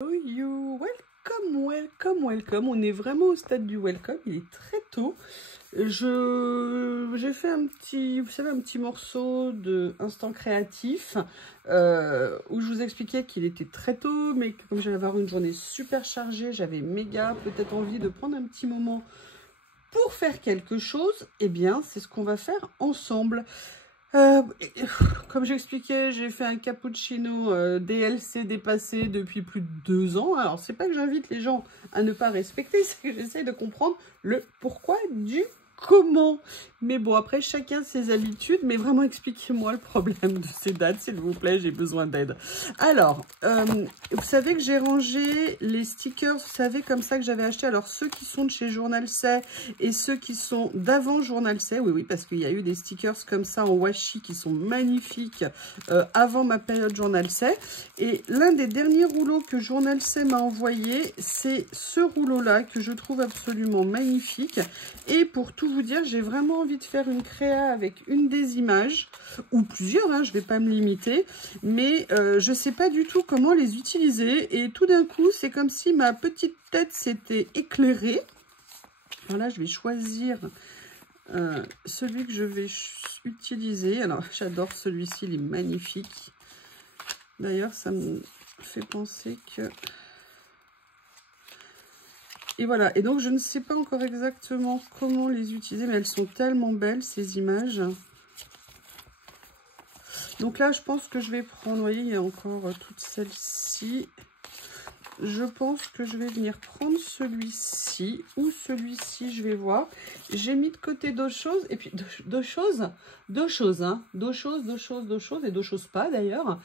You, welcome, welcome, welcome. On est vraiment au stade du welcome. Il est très tôt. J'ai fait un petit, vous savez, un petit morceau de Instant Créatif où je vous expliquais qu'il était très tôt, mais que comme j'allais avoir une journée super chargée, j'avais méga peut-être envie de prendre un petit moment pour faire quelque chose. Eh bien, c'est ce qu'on va faire ensemble. Comme j'expliquais, j'ai fait un cappuccino DLC dépassé depuis plus de 2 ans. Alors, c'est pas que j'invite les gens à ne pas respecter, c'est que j'essaye de comprendre le pourquoi du comment. Mais bon, après, chacun ses habitudes. Mais vraiment, expliquez-moi le problème de ces dates, s'il vous plaît, j'ai besoin d'aide. Alors, vous savez que j'ai rangé les stickers, vous savez, comme ça que j'avais acheté. Alors, ceux qui sont de chez Journal C et ceux qui sont d'avant Journal C, oui, parce qu'il y a eu des stickers comme ça en washi qui sont magnifiques avant ma période Journal C. Et l'un des derniers rouleaux que Journal C m'a envoyé, c'est ce rouleau-là que je trouve absolument magnifique. Et pour tout vous dire, j'ai vraiment envie de faire une créa avec une des images, ou plusieurs, hein, je ne vais pas me limiter, mais je ne sais pas du tout comment les utiliser. Et tout d'un coup, c'est comme si ma petite tête s'était éclairée. Voilà, je vais choisir celui que je vais utiliser. Alors, j'adore celui-ci, il est magnifique. D'ailleurs, ça me fait penser que... Et voilà, et donc je ne sais pas encore exactement comment les utiliser, mais elles sont tellement belles, ces images. Donc là, je pense que je vais prendre, vous voyez, il y a encore toutes celles-ci. Je pense que je vais venir prendre celui-ci ou celui-ci, je vais voir. J'ai mis de côté d'autres choses, et puis deux choses, hein, deux choses et deux choses pas d'ailleurs.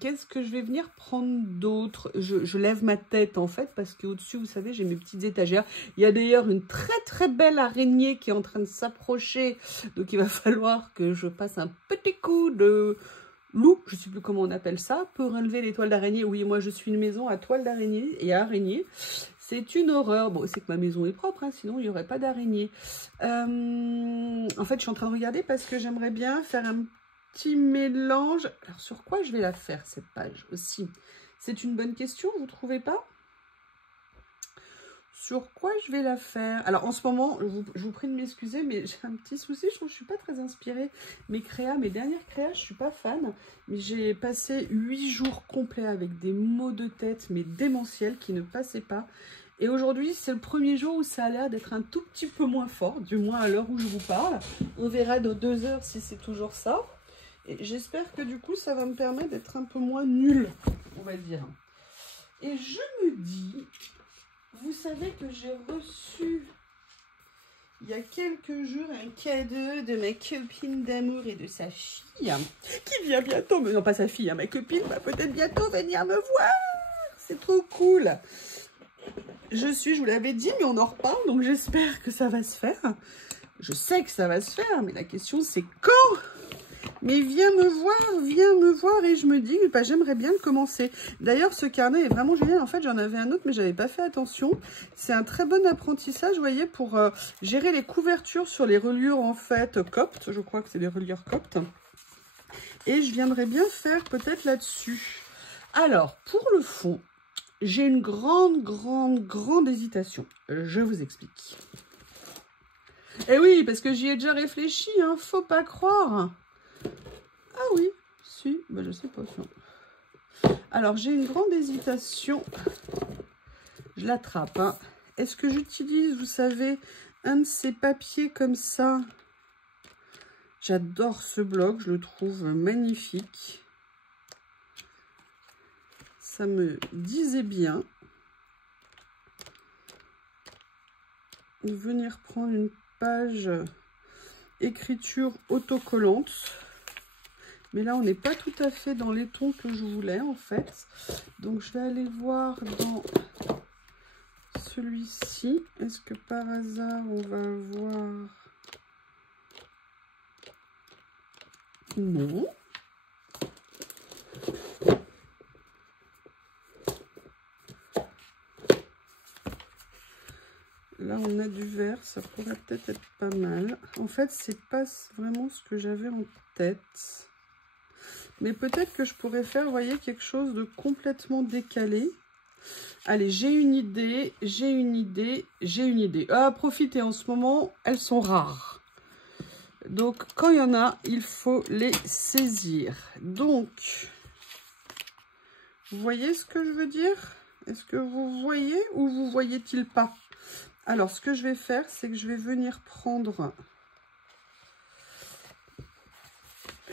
Qu'est-ce que je vais venir prendre d'autre? Je lève ma tête en fait, parce qu'au-dessus, vous savez, j'ai mes petites étagères. Il y a d'ailleurs une très belle araignée qui est en train de s'approcher, donc il va falloir que je passe un petit coup de... loup, je ne sais plus comment on appelle ça, peut relever les toiles d'araignée. Oui, moi je suis une maison à toiles d'araignée et à araignées. C'est une horreur. Bon, c'est que ma maison est propre, hein, sinon il n'y aurait pas d'araignée. En fait, je suis en train de regarder parce que j'aimerais bien faire un petit mélange. Alors, sur quoi je vais la faire, cette page aussi? C'est une bonne question, vous ne trouvez pas? Sur quoi je vais la faire? Alors en ce moment, je vous prie de m'excuser, mais j'ai un petit souci, je trouve que je ne suis pas très inspirée. Mes dernières créas, je ne suis pas fan, mais j'ai passé 8 jours complets avec des maux de tête, mais démentiels, qui ne passaient pas. Et aujourd'hui, c'est le premier jour où ça a l'air d'être un tout petit peu moins fort, du moins à l'heure où je vous parle. On verra dans 2 heures si c'est toujours ça. Et j'espère que du coup, ça va me permettre d'être un peu moins nulle, on va dire. Et je me dis... Vous savez que j'ai reçu, il y a quelques jours, un cadeau de ma copine d'amour et de sa fille, qui vient bientôt, mais non pas sa fille, hein, ma copine va peut-être bientôt venir me voir. C'est trop cool. Je vous l'avais dit, mais on en reparle, donc j'espère que ça va se faire. Je sais que ça va se faire, mais la question c'est quand? Mais viens me voir et je me dis que bah, j'aimerais bien le commencer. D'ailleurs, ce carnet est vraiment génial. En fait, j'en avais un autre, mais j'avais pas fait attention. C'est un très bon apprentissage, vous voyez, pour gérer les couvertures sur les reliures, en fait, coptes. Je crois que c'est des reliures coptes. Et je viendrais bien faire peut-être là-dessus. Alors, pour le fond, j'ai une grande hésitation. Je vous explique. Et oui, parce que j'y ai déjà réfléchi, hein, faut pas croire. Ah oui, si, ben je sais pas. Non. Alors, j'ai une grande hésitation. Je l'attrape. Hein. Est-ce que j'utilise, vous savez, un de ces papiers comme ça? J'adore ce bloc, je le trouve magnifique. Ça me disait bien. Venir prendre une page écriture autocollante. Mais là, on n'est pas tout à fait dans les tons que je voulais, en fait. Donc, je vais aller voir dans celui-ci. Est-ce que par hasard, on va avoir... Non. Là, on a du vert. Ça pourrait peut-être être pas mal. En fait, c'est pas vraiment ce que j'avais en tête. Mais peut-être que je pourrais faire, vous voyez, quelque chose de complètement décalé. Allez, j'ai une idée, j'ai une idée, j'ai une idée. Ah, profitez, en ce moment, elles sont rares. Donc, quand il y en a, il faut les saisir. Donc, vous voyez ce que je veux dire? Est-ce que vous voyez ou vous voyez-t-il pas? Alors, ce que je vais faire, c'est que je vais venir prendre...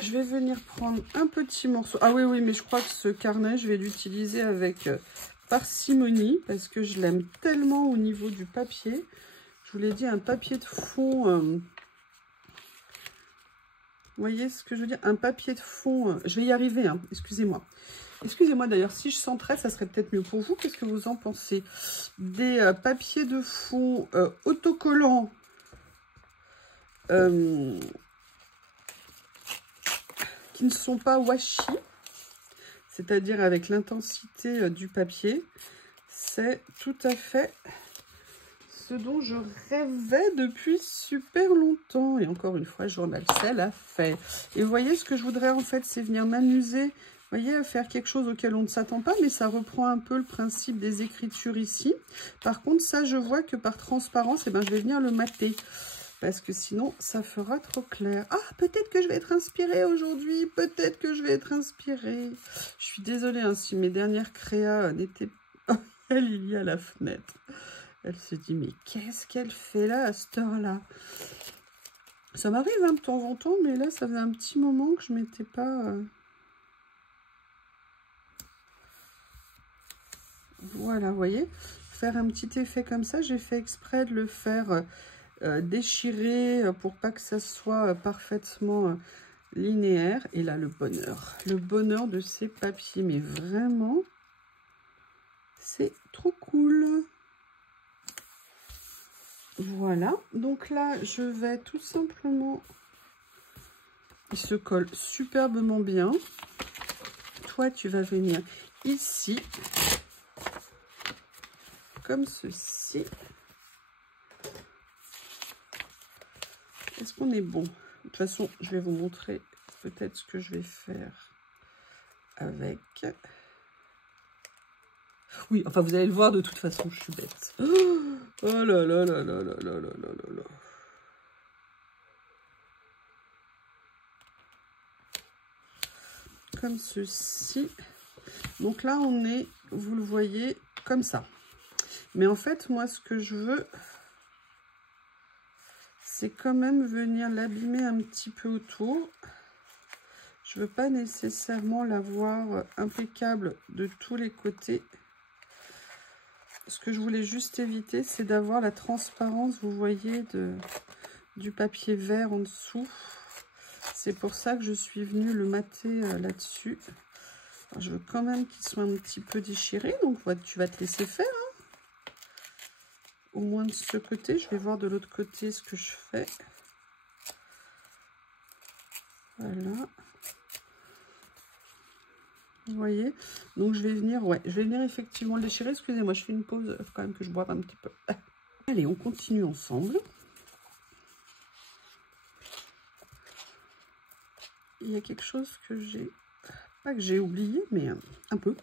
Je vais venir prendre un petit morceau. Ah oui, oui, mais je crois que ce carnet, je vais l'utiliser avec parcimonie parce que je l'aime tellement au niveau du papier. Je vous l'ai dit, un papier de fond. Vous voyez ce que je veux dire? Un papier de fond. Je vais y arriver, hein, excusez-moi. Excusez-moi d'ailleurs, si je centrais, ça serait peut-être mieux pour vous. Qu'est-ce que vous en pensez? Des papiers de fond autocollants. Qui ne sont pas washi, c'est-à-dire avec l'intensité du papier. C'est tout à fait ce dont je rêvais depuis super longtemps. Et encore une fois, Journal C'est l'a fait. Et vous voyez, ce que je voudrais en fait, c'est venir m'amuser, vous voyez, à faire quelque chose auquel on ne s'attend pas, mais ça reprend un peu le principe des écritures ici. Par contre, ça, je vois que par transparence, eh ben, je vais venir le mater. Parce que sinon, ça fera trop clair. Ah, peut-être que je vais être inspirée aujourd'hui. Peut-être que je vais être inspirée. Je suis désolée hein, si mes dernières créas n'étaient pas... Elle, il y a la fenêtre. Elle se dit, mais qu'est-ce qu'elle fait là, à cette heure-là? Ça m'arrive hein, de temps en temps, mais là, ça faisait un petit moment que je ne m'étais pas... Voilà, vous voyez, faire un petit effet comme ça. J'ai fait exprès de le faire... déchirer pour pas que ça soit parfaitement linéaire. Et là, le bonheur de ces papiers, mais vraiment, c'est trop cool. Voilà, donc là, je vais tout simplement, il se colle superbement bien. Toi, tu vas venir ici, comme ceci. Est-ce qu'on est bon? De toute façon, je vais vous montrer peut-être ce que je vais faire avec. Oui, enfin, vous allez le voir de toute façon, je suis bête. Oh là là là là là là là là là. Comme ceci. Donc là, on est, vous le voyez, comme ça. Mais en fait, moi, ce que je veux... c'est quand même venir l'abîmer un petit peu autour. Je veux pas nécessairement l'avoir impeccable de tous les côtés. Ce que je voulais juste éviter, c'est d'avoir la transparence, vous voyez, du papier vert en dessous. C'est pour ça que je suis venue le mater là-dessus. Je veux quand même qu'il soit un petit peu déchiré, donc tu vas te laisser faire. Hein. Au moins de ce côté, je vais voir de l'autre côté ce que je fais. Voilà. Vous voyez, donc je vais venir, ouais, je vais venir effectivement le déchirer. Excusez-moi, je fais une pause, il faut quand même que je boive un petit peu. Allez, on continue ensemble. Il y a quelque chose que j'ai, pas que j'ai oublié, mais un peu.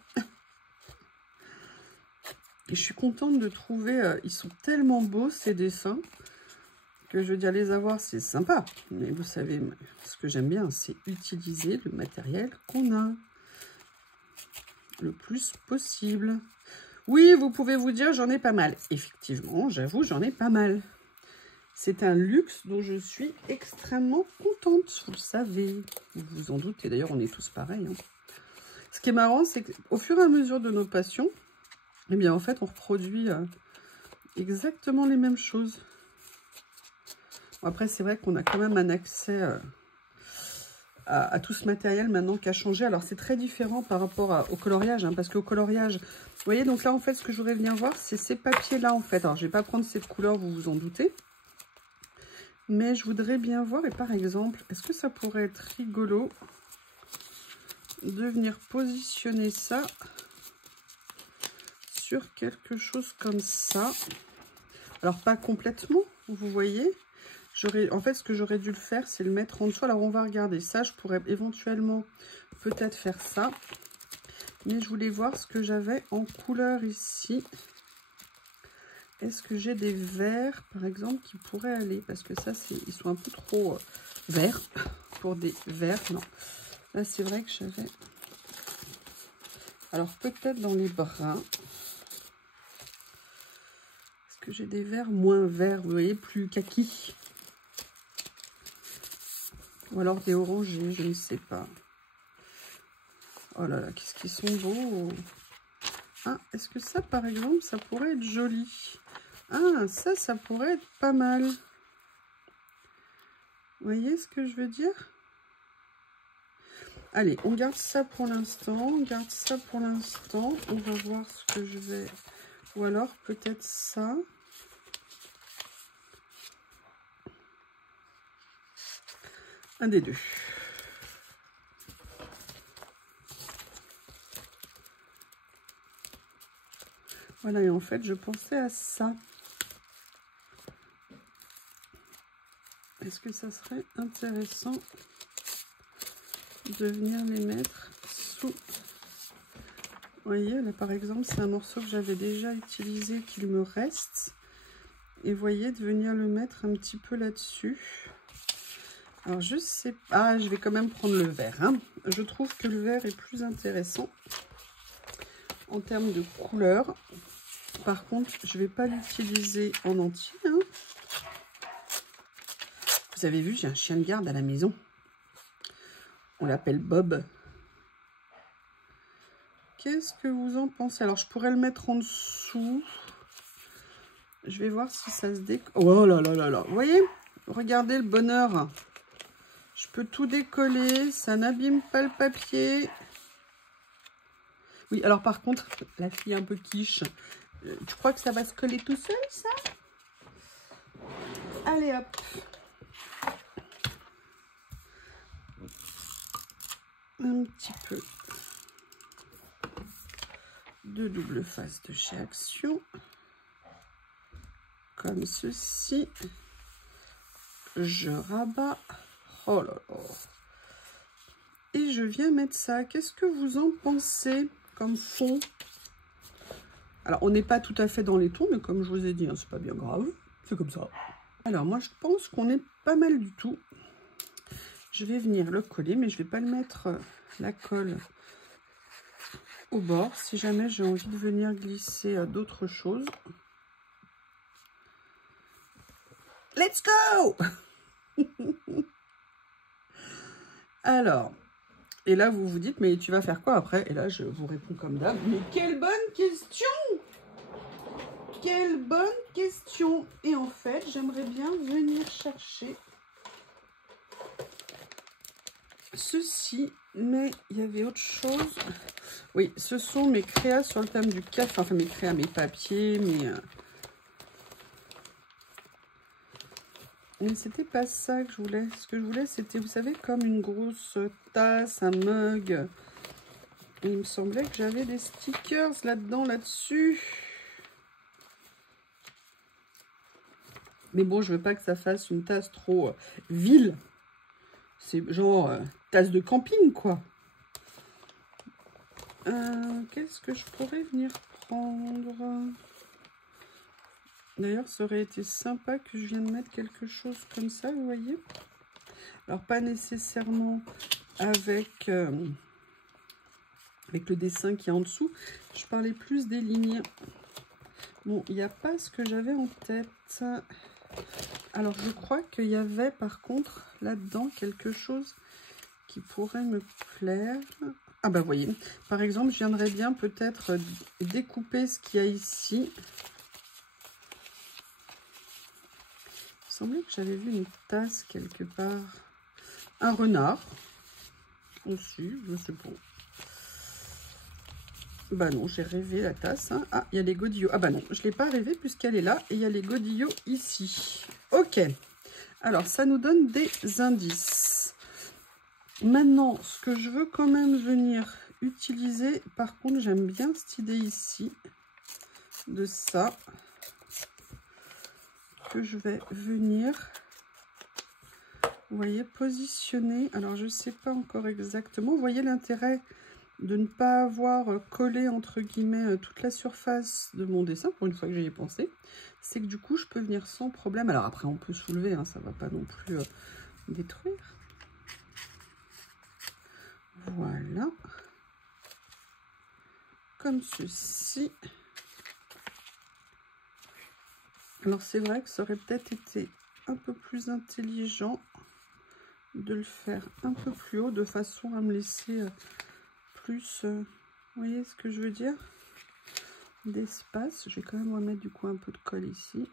Et je suis contente de trouver, ils sont tellement beaux ces dessins, que je veux dire, les avoir, c'est sympa. Mais vous savez, ce que j'aime bien, c'est utiliser le matériel qu'on a. Le plus possible. Oui, vous pouvez vous dire, j'en ai pas mal. Effectivement, j'avoue, j'en ai pas mal. C'est un luxe dont je suis extrêmement contente, vous le savez. Vous vous en doutez, d'ailleurs, on est tous pareils. Hein. Ce qui est marrant, c'est qu'au fur et à mesure de nos passions, eh bien, en fait, on reproduit exactement les mêmes choses. Bon, après, c'est vrai qu'on a quand même un accès... à tout ce matériel maintenant qui a changé. Alors, c'est très différent par rapport au coloriage, hein, parce qu'au coloriage, vous voyez, donc là, en fait, ce que je voudrais venir voir, c'est ces papiers-là, en fait. Alors, je ne vais pas prendre cette couleur, vous vous en doutez. Mais je voudrais bien voir, et par exemple, est-ce que ça pourrait être rigolo de venir positionner ça sur quelque chose comme ça. Alors, pas complètement, vous voyez. En fait, ce que j'aurais dû le faire, c'est le mettre en dessous. Alors, on va regarder ça. Je pourrais éventuellement peut-être faire ça. Mais je voulais voir ce que j'avais en couleur ici. Est-ce que j'ai des verts, par exemple, qui pourraient aller? Parce que ça, ils sont un peu trop verts pour des verts. Non. Là, c'est vrai que j'avais... Alors, peut-être dans les bruns. Est-ce que j'ai des verts moins verts, vous voyez, plus kaki? Ou alors des orangés, je ne sais pas. Oh là là, qu'est-ce qu'ils sont beaux! Ah, est-ce que ça, par exemple, ça pourrait être joli? Ah, ça pourrait être pas mal. Vous voyez ce que je veux dire? Allez, on garde ça pour l'instant. On garde ça pour l'instant. On va voir ce que je vais... Ou alors, peut-être ça. Un des deux. Voilà, et en fait, je pensais à ça. Est-ce que ça serait intéressant de venir les mettre sous... Vous voyez, là, par exemple, c'est un morceau que j'avais déjà utilisé, qu'il me reste. Et vous voyez, de venir le mettre un petit peu là-dessus. Alors, je sais pas... Ah, je vais quand même prendre le vert. Hein. Je trouve que le vert est plus intéressant en termes de couleur. Par contre, je ne vais pas l'utiliser en entier. Hein. Vous avez vu, j'ai un chien de garde à la maison. On l'appelle Bob. Qu'est-ce que vous en pensez? Alors, je pourrais le mettre en dessous. Je vais voir si ça se décolle. Oh là là là là. Vous voyez? Regardez le bonheur. Je peux tout décoller. Ça n'abîme pas le papier. Oui, alors par contre, la fille un peu quiche. Tu crois que ça va se coller tout seul, ça? Allez, hop. Un petit peu de double face de chez Action. Comme ceci. Je rabats. Oh là là. Et je viens mettre ça. Qu'est-ce que vous en pensez comme fond? Alors, on n'est pas tout à fait dans les tons, mais comme je vous ai dit, hein, c'est pas bien grave. C'est comme ça. Alors, moi, je pense qu'on est pas mal du tout. Je vais venir le coller, mais je vais pas le mettre la colle au bord. Si jamais j'ai envie de venir glisser d'autres choses. Let's go! Alors, et là, vous vous dites, mais tu vas faire quoi après? Et là, je vous réponds comme d'hab. Mais quelle bonne question! Quelle bonne question! Et en fait, j'aimerais bien venir chercher ceci, mais il y avait autre chose. Oui, ce sont mes créas sur le thème du café. Enfin, mes créas, mes papiers, mais c'était pas ça que je voulais. Ce que je voulais, c'était, vous savez, comme une grosse tasse, un mug. Et il me semblait que j'avais des stickers là-dedans, là-dessus. Mais bon, je veux pas que ça fasse une tasse trop vile. C'est genre tasse de camping, quoi. Qu'est-ce que je pourrais venir prendre? D'ailleurs, ça aurait été sympa que je vienne mettre quelque chose comme ça, vous voyez. Alors, pas nécessairement avec le dessin qui est en dessous. Je parlais plus des lignes. Bon, il n'y a pas ce que j'avais en tête. Alors, je crois qu'il y avait, par contre, là-dedans, quelque chose qui pourrait me plaire. Ah bah, vous voyez, par exemple, je viendrais bien peut-être découper ce qu'il y a ici. Il semblait que j'avais vu une tasse quelque part. Un renard. Aussi, je sais pas. Bah non, j'ai rêvé la tasse. Hein. Ah, il y a les godillots. Ah bah non, je ne l'ai pas rêvé puisqu'elle est là. Et il y a les godillots ici. Ok. Alors, ça nous donne des indices. Maintenant, ce que je veux quand même venir utiliser, par contre, j'aime bien cette idée ici de ça. Que je vais venir Vous voyez, positionner. Alors, je ne sais pas encore exactement. Vous voyez l'intérêt de ne pas avoir collé, entre guillemets, toute la surface de mon dessin, pour une fois que j'y ai pensé. C'est que du coup, je peux venir sans problème. Alors après, on peut soulever, hein, ça ne va pas non plus détruire. Voilà. Comme ceci. Alors, c'est vrai que ça aurait peut-être été un peu plus intelligent de le faire un peu plus haut, de façon à me laisser plus, vous voyez ce que je veux dire, d'espace. Je vais quand même remettre du coup un peu de colle ici.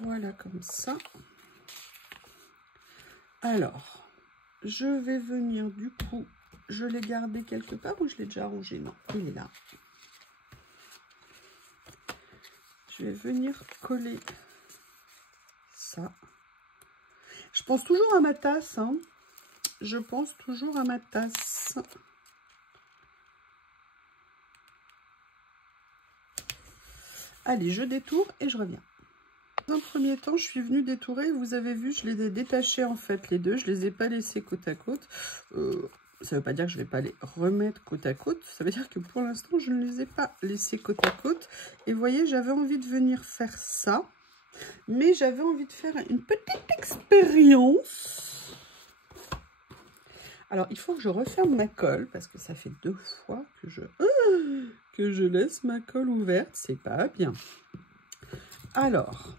Voilà, comme ça. Alors, je vais venir du coup, je l'ai gardé quelque part ou je l'ai déjà arrangé? Non, il est là. Je vais venir coller ça. Je pense toujours à ma tasse, hein. Je pense toujours à ma tasse. Allez, je détourne et je reviens. Dans un premier temps, je suis venue détourer. Vous avez vu, je les ai détachés en fait, les deux. Je les ai pas laissés côte à côte. Ça ne veut pas dire que je ne vais pas les remettre côte à côte. Ça veut dire que pour l'instant, je ne les ai pas laissés côte à côte. Et vous voyez, j'avais envie de venir faire ça. Mais j'avais envie de faire une petite expérience. Alors, il faut que je referme ma colle parce que ça fait 2 fois que je laisse ma colle ouverte. C'est pas bien. Alors,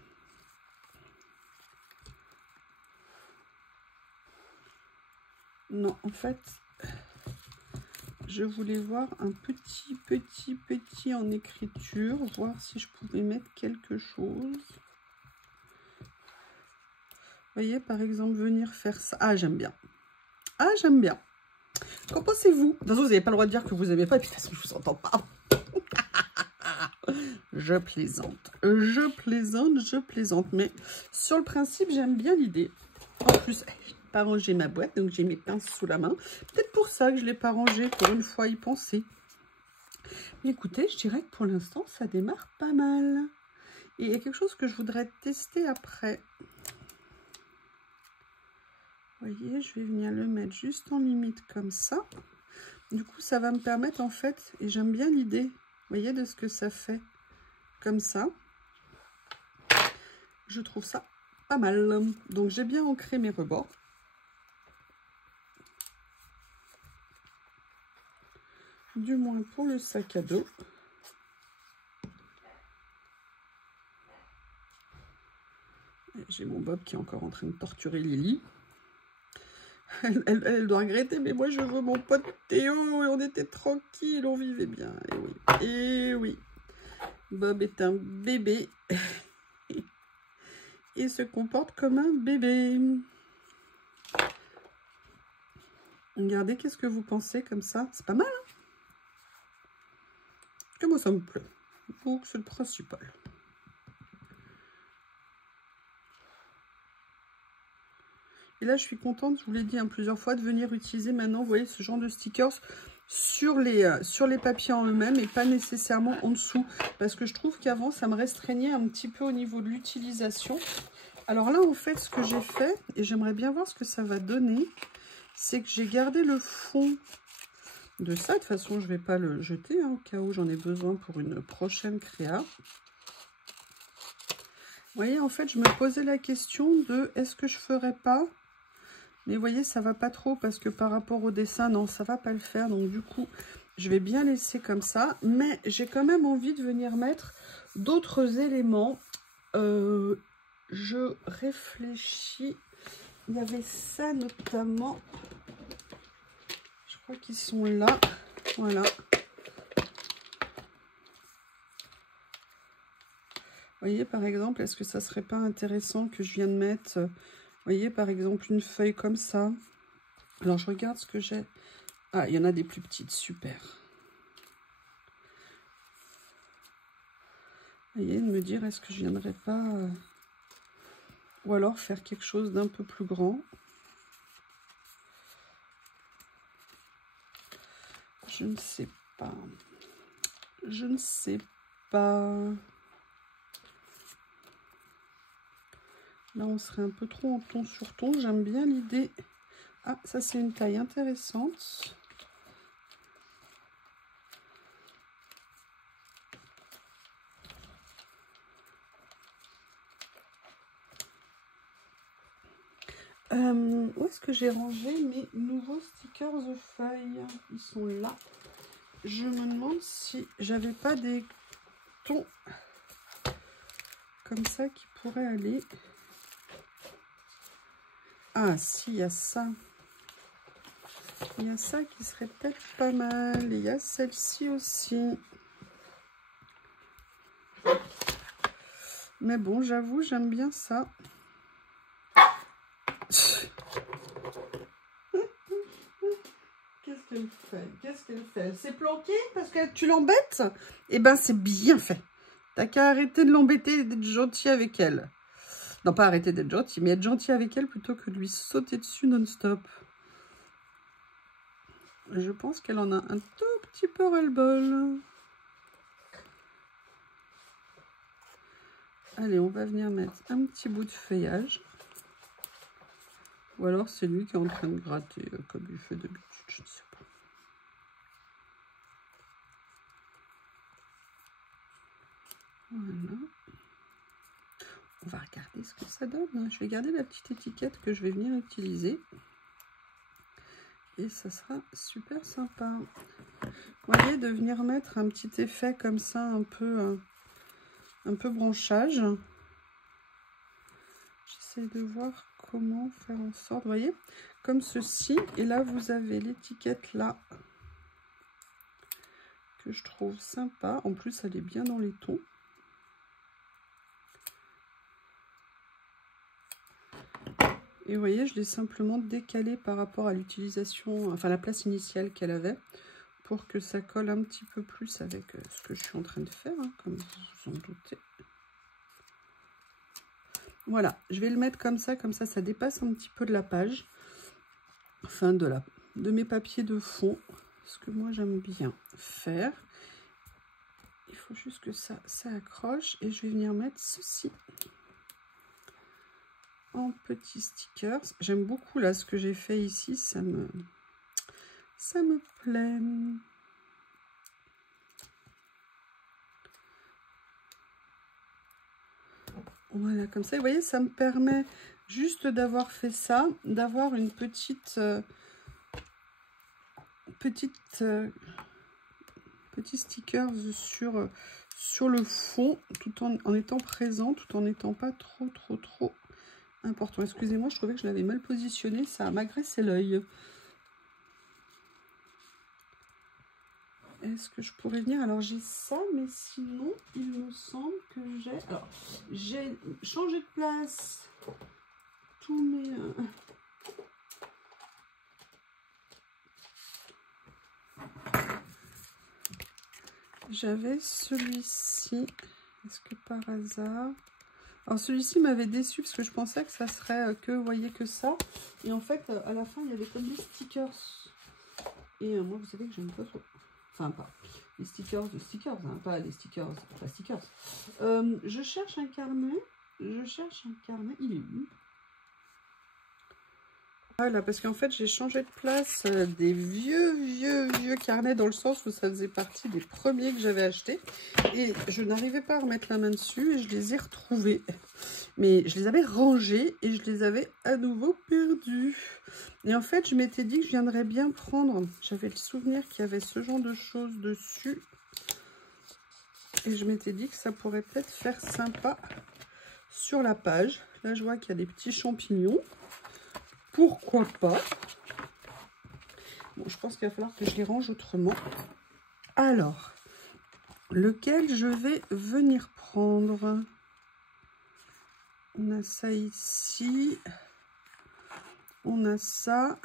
non, en fait, je voulais voir un petit en écriture, voir si je pouvais mettre quelque chose. Vous voyez, par exemple, venir faire ça. Ah, j'aime bien. Ah, j'aime bien. Qu'en pensez-vous? De toute façon, vous n'avez pas le droit de dire que vous n'aimez pas, et puis de toute façon, je ne vous entends pas. Je plaisante. Je plaisante, je plaisante. Mais sur le principe, j'aime bien l'idée. En plus, je n'ai pas rangé ma boîte, donc j'ai mes pinces sous la main. Peut-être pour ça que je ne l'ai pas rangée, pour une fois y penser. Mais écoutez, je dirais que pour l'instant, ça démarre pas mal. Et il y a quelque chose que je voudrais tester après. Vous voyez, je vais venir le mettre juste en limite comme ça. Du coup, ça va me permettre en fait, et j'aime bien l'idée, vous voyez, de ce que ça fait. Comme ça. Je trouve ça pas mal. Donc, j'ai bien ancré mes rebords. Du moins pour le sac à dos. J'ai mon Bob qui est encore en train de torturer Lily. Elle doit regretter, mais moi je veux mon pote Théo. Et on était tranquille, on vivait bien. Et oui, et oui. Bob est un bébé. Et se comporte comme un bébé. Regardez, qu'est-ce que vous pensez comme ça? C'est pas mal, hein? Que moi ça me plaît. Donc c'est le principal. Et là, je suis contente, je vous l'ai dit plusieurs fois, de venir utiliser maintenant, vous voyez, ce genre de stickers sur les papiers en eux-mêmes et pas nécessairement en dessous. Parce que je trouve qu'avant, ça me restreignait un petit peu au niveau de l'utilisation. Alors là, en fait, ce que j'ai fait, et j'aimerais bien voir ce que ça va donner, c'est que j'ai gardé le fond de ça. De toute façon, je ne vais pas le jeter, hein, au cas où j'en ai besoin pour une prochaine créa. Vous voyez, en fait, je me posais la question de est-ce que je ferais pas? Mais vous voyez, ça va pas trop parce que par rapport au dessin, non, ça va pas le faire. Donc du coup, je vais bien laisser comme ça. Mais j'ai quand même envie de venir mettre d'autres éléments. Je réfléchis. Il y avait ça notamment. Je crois qu'ils sont là. Voilà. Vous voyez, par exemple, est-ce que ça serait pas intéressant que je vienne mettre, vous voyez, par exemple, une feuille comme ça. Alors, je regarde ce que j'ai. Ah, il y en a des plus petites, super. Vous voyez, de me dire, est-ce que je viendrais pas... ou alors faire quelque chose d'un peu plus grand. Je ne sais pas. Je ne sais pas. Là, on serait un peu trop en ton sur ton. J'aime bien l'idée. Ah, ça, c'est une taille intéressante. Où est-ce que j'ai rangé mes nouveaux stickers de feuilles? Ils sont là. Je me demande si j'avais pas des tons comme ça qui pourraient aller. Ah, si, il y a ça. Il y a ça qui serait peut-être pas mal. Il y a celle-ci aussi. Mais bon, j'avoue, j'aime bien ça. Qu'est-ce qu'elle fait? Qu'est-ce qu'elle fait? Elle s'est planquée parce que tu l'embêtes? Eh ben, c'est bien fait. T'as qu'à arrêter de l'embêter et d'être gentil avec elle. Non, pas arrêter d'être gentil, mais être gentil avec elle plutôt que de lui sauter dessus non-stop. Je pense qu'elle en a un tout petit peu ras-le-bol. Allez, on va venir mettre un petit bout de feuillage. Ou alors c'est lui qui est en train de gratter, comme il fait d'habitude, je ne sais pas. Voilà. On va regarder ce que ça donne. Je vais garder la petite étiquette que je vais venir utiliser. Et ça sera super sympa. Vous voyez, de venir mettre un petit effet comme ça, un peu branchage. J'essaie de voir comment faire en sorte, vous voyez, comme ceci. Et là, vous avez l'étiquette là, que je trouve sympa. En plus, elle est bien dans les tons. Et vous voyez, je l'ai simplement décalé par rapport à l'utilisation, enfin la place initiale qu'elle avait, pour que ça colle un petit peu plus avec ce que je suis en train de faire, hein, comme vous vous en doutez. Voilà, je vais le mettre comme ça ça dépasse un petit peu de la page, enfin de mes papiers de fond, ce que moi j'aime bien faire. Il faut juste que ça accroche et je vais venir mettre ceci en petits stickers. J'aime beaucoup là ce que j'ai fait ici, ça me plaît. Voilà, comme ça, vous voyez, ça me permet juste d'avoir fait ça, d'avoir une petit stickers sur le fond, tout en étant présent, tout en n'étant pas trop important. Excusez-moi, je trouvais que je l'avais mal positionné, ça m'agressait l'œil. Est-ce que je pourrais venir? Alors j'ai ça, mais sinon il me semble que j'ai... Alors j'ai changé de place tous mes... J'avais celui-ci. Est-ce que par hasard... Alors celui-ci m'avait déçu parce que je pensais que ça serait que, vous voyez, que ça. Et en fait, à la fin, il y avait comme des stickers. Et moi, vous savez que j'aime pas trop. Enfin, pas les stickers de stickers, hein, pas les stickers, pas stickers. Je cherche un carnet. Il est où? Voilà, parce qu'en fait, j'ai changé de place des vieux carnets, dans le sens où ça faisait partie des premiers que j'avais achetés. Et je n'arrivais pas à remettre la main dessus et je les ai retrouvés. Mais je les avais rangés et je les avais à nouveau perdus. Et en fait, je m'étais dit que je viendrais bien prendre... J'avais le souvenir qu'il y avait ce genre de choses dessus. Et je m'étais dit que ça pourrait peut-être faire sympa sur la page. Là, je vois qu'il y a des petits champignons. Pourquoi pas? Bon, je pense qu'il va falloir que je les range autrement. Alors, lequel je vais venir prendre? On a ça ici. On a ça.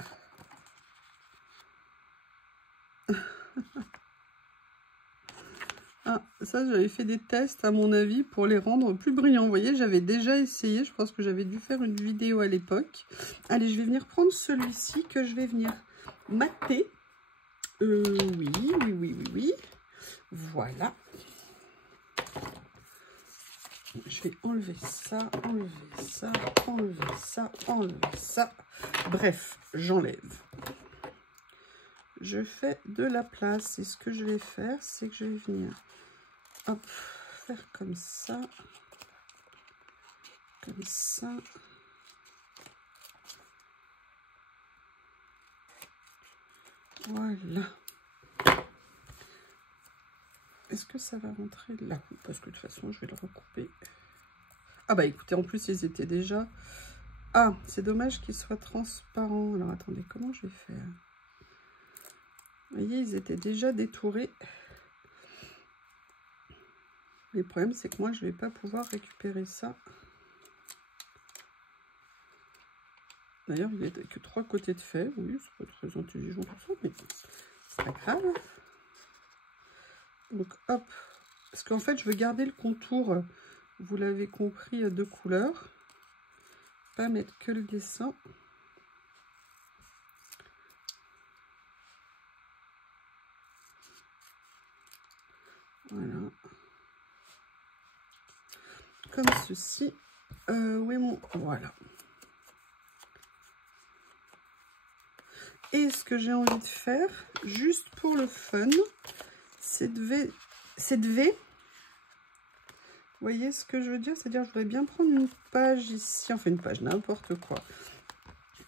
Ah, ça, j'avais fait des tests, à mon avis, pour les rendre plus brillants. Vous voyez, j'avais déjà essayé. Je pense que j'avais dû faire une vidéo à l'époque. Allez, je vais venir prendre celui-ci que je vais venir mater. Oui. Voilà. Je vais enlever ça, enlever ça, enlever ça, enlever ça. Bref, j'enlève. Je fais de la place. Et ce que je vais faire, c'est que je vais venir, hop, faire comme ça. Comme ça. Voilà. Est-ce que ça va rentrer là? Parce que de toute façon, je vais le recouper. Ah bah écoutez, en plus, ils étaient déjà... Ah, c'est dommage qu'ils soient transparents. Alors, attendez, comment je vais faire? Vous voyez, ils étaient déjà détourés. Le problème, c'est que moi, je ne vais pas pouvoir récupérer ça. D'ailleurs, il n'y a que 3 côtés de fait. Oui, c'est pas très intelligent pour ça, mais c'est pas grave. Donc, hop. Parce qu'en fait, je veux garder le contour, vous l'avez compris, de couleurs. Pas mettre que le dessin. Voilà. Comme ceci. Oui, mon... Voilà. Et ce que j'ai envie de faire, juste pour le fun, c'est de V. Vous voyez ce que je veux dire? C'est-à-dire, je voudrais bien prendre une page ici, enfin une page, n'importe quoi.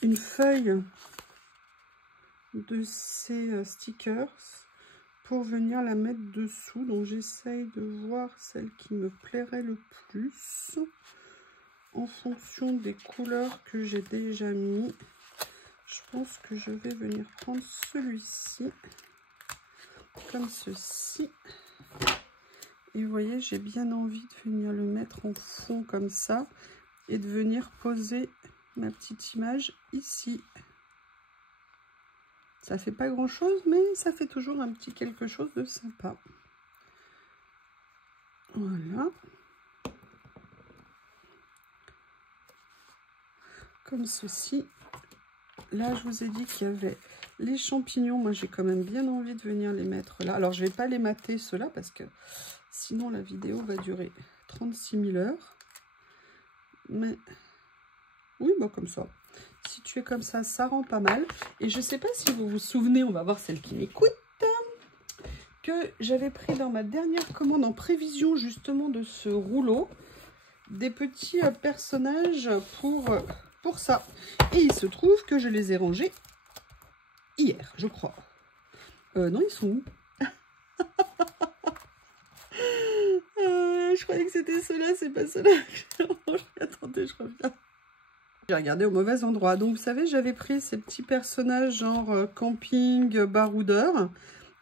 Une feuille de ces stickers pour venir la mettre dessous. Donc, j'essaye de voir celle qui me plairait le plus en fonction des couleurs que j'ai déjà mis. Je pense que je vais venir prendre celui-ci, comme ceci. Et vous voyez, j'ai bien envie de venir le mettre en fond comme ça et de venir poser ma petite image ici. Ça fait pas grand chose, mais ça fait toujours un petit quelque chose de sympa. Voilà. Comme ceci. Là, je vous ai dit qu'il y avait les champignons. Moi, j'ai quand même bien envie de venir les mettre là. Alors, je vais pas les mater, ceux-là, parce que sinon, la vidéo va durer 36 000 heures. Mais, oui, bah comme ça. Situé comme ça, ça rend pas mal. Et je sais pas si vous vous souvenez, on va voir celle qui m'écoute, que j'avais pris dans ma dernière commande en prévision, justement, de ce rouleau, des petits personnages pour ça. Et il se trouve que je les ai rangés hier, je crois. Non, ils sont où? Je croyais que c'était ceux-là, c'est pas ceux-là que j'ai rangé. Attendez, je reviens. J'ai regardé au mauvais endroit. Donc, vous savez, j'avais pris ces petits personnages genre camping, baroudeur.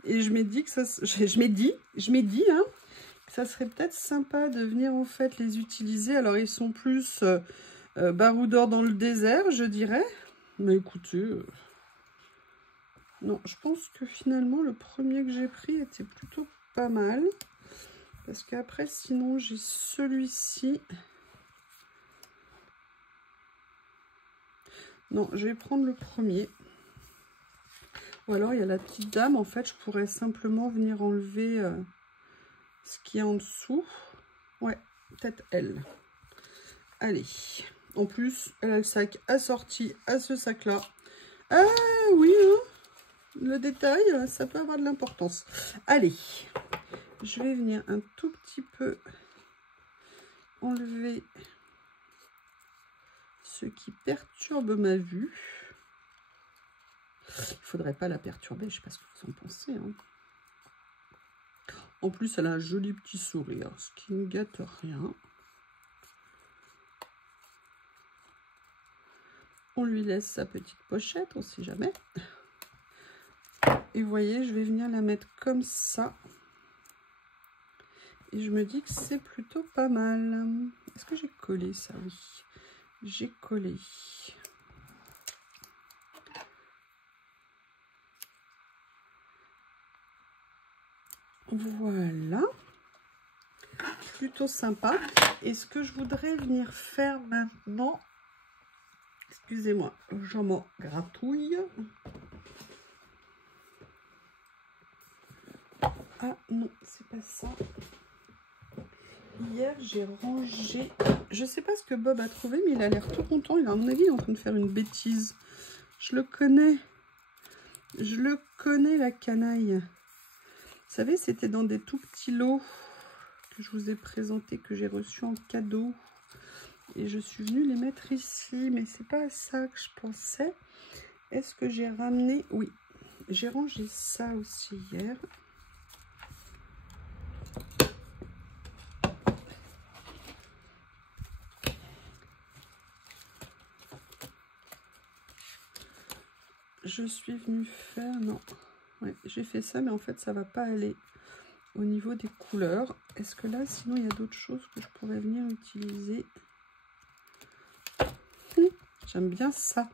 Et je m'ai dit que ça... Je m'ai dit, hein, que ça serait peut-être sympa de venir, en fait, les utiliser. Alors, ils sont plus baroudeurs dans le désert, je dirais. Mais écoutez... Non, je pense que finalement, le premier que j'ai pris était plutôt pas mal. Parce qu'après, sinon, j'ai celui-ci. Non, je vais prendre le premier. Ou alors, il y a la petite dame. En fait, je pourrais simplement venir enlever ce qui est en dessous. Ouais, peut-être elle. Allez. En plus, elle a le sac assorti à ce sac-là. Ah oui, hein, le détail, ça peut avoir de l'importance. Allez. Je vais venir un tout petit peu enlever ce qui perturbe ma vue. Il ne faudrait pas la perturber, je ne sais pas ce que vous en pensez. Hein. En plus, elle a un joli petit sourire, ce qui ne gâte rien. On lui laisse sa petite pochette, on ne sait jamais. Et vous voyez, je vais venir la mettre comme ça. Et je me dis que c'est plutôt pas mal. Est-ce que j'ai collé ça? Oui, j'ai collé. Voilà. Plutôt sympa. Et ce que je voudrais venir faire maintenant... Excusez-moi, j'en m'en gratouille. Ah non, c'est pas ça. hier, j'ai rangé... Je sais pas ce que Bob a trouvé, mais il a l'air tout content. Il a, à mon avis, il est en train de faire une bêtise. Je le connais. Je le connais, la canaille. Vous savez, c'était dans des tout petits lots que je vous ai présentés, que j'ai reçus en cadeau. Et je suis venue les mettre ici. Mais c'est pas à ça que je pensais. Est-ce que j'ai ramené... Oui, j'ai rangé ça aussi hier. Je suis venue faire... Non, ouais, j'ai fait ça, mais en fait, ça va pas aller au niveau des couleurs. Est-ce que là, sinon, il y a d'autres choses que je pourrais venir utiliser? J'aime bien ça.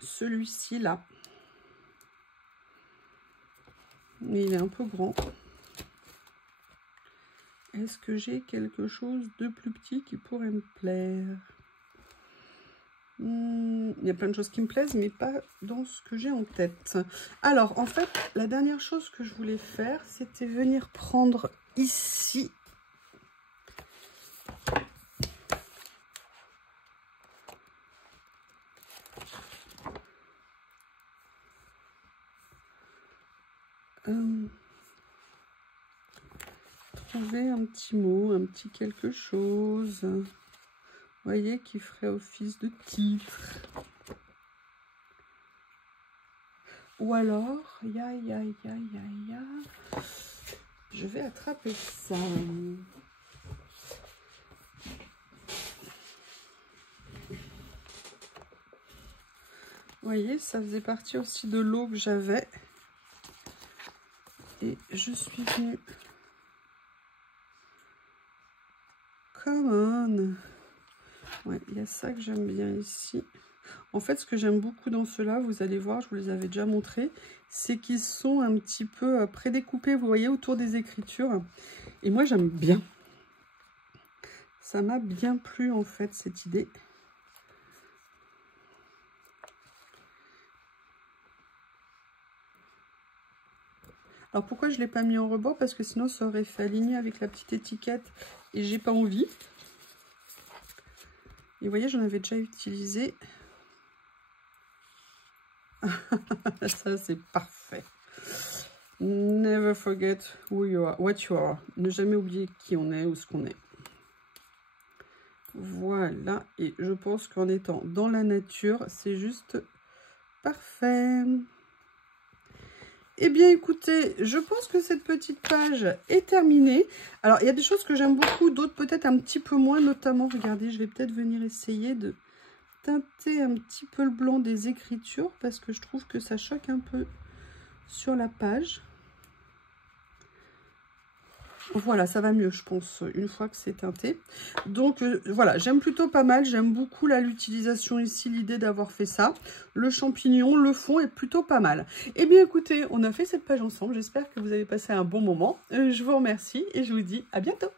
Celui-ci, là. Mais il est un peu grand. Est-ce que j'ai quelque chose de plus petit qui pourrait me plaire? Il y a plein de choses qui me plaisent, mais pas dans ce que j'ai en tête. Alors, en fait, la dernière chose que je voulais faire, c'était venir prendre ici. Trouver un petit mot, un petit quelque chose. Vous voyez, qui ferait office de titre. Ou alors, je vais attraper ça. Vous voyez, ça faisait partie aussi de l'eau que j'avais. Et je suis venue. Come on. Ouais, il y a ça que j'aime bien ici. En fait, ce que j'aime beaucoup dans ceux-là, vous allez voir, je vous les avais déjà montrés, c'est qu'ils sont un petit peu prédécoupés, vous voyez, autour des écritures. Et moi, j'aime bien. Ça m'a bien plu, en fait, cette idée. Alors, pourquoi je ne l'ai pas mis en rebord? Parce que sinon, ça aurait fait aligner avec la petite étiquette et j'ai pas envie. Et vous voyez, j'en avais déjà utilisé. Ça, c'est parfait. Never forget who you are, what you are. Ne jamais oublier qui on est ou ce qu'on est. Voilà. Et je pense qu'en étant dans la nature, c'est juste parfait. Eh bien, écoutez, je pense que cette petite page est terminée. Alors, il y a des choses que j'aime beaucoup, d'autres peut-être un petit peu moins, notamment, regardez, je vais peut-être venir essayer de teinter un petit peu le blanc des écritures parce que je trouve que ça choque un peu sur la page. Voilà, ça va mieux, je pense, une fois que c'est teinté. Donc, voilà, j'aime plutôt pas mal. J'aime beaucoup l'utilisation ici, l'idée d'avoir fait ça. Le champignon, le fond est plutôt pas mal. Eh bien, écoutez, on a fait cette page ensemble. J'espère que vous avez passé un bon moment. Je vous remercie et je vous dis à bientôt.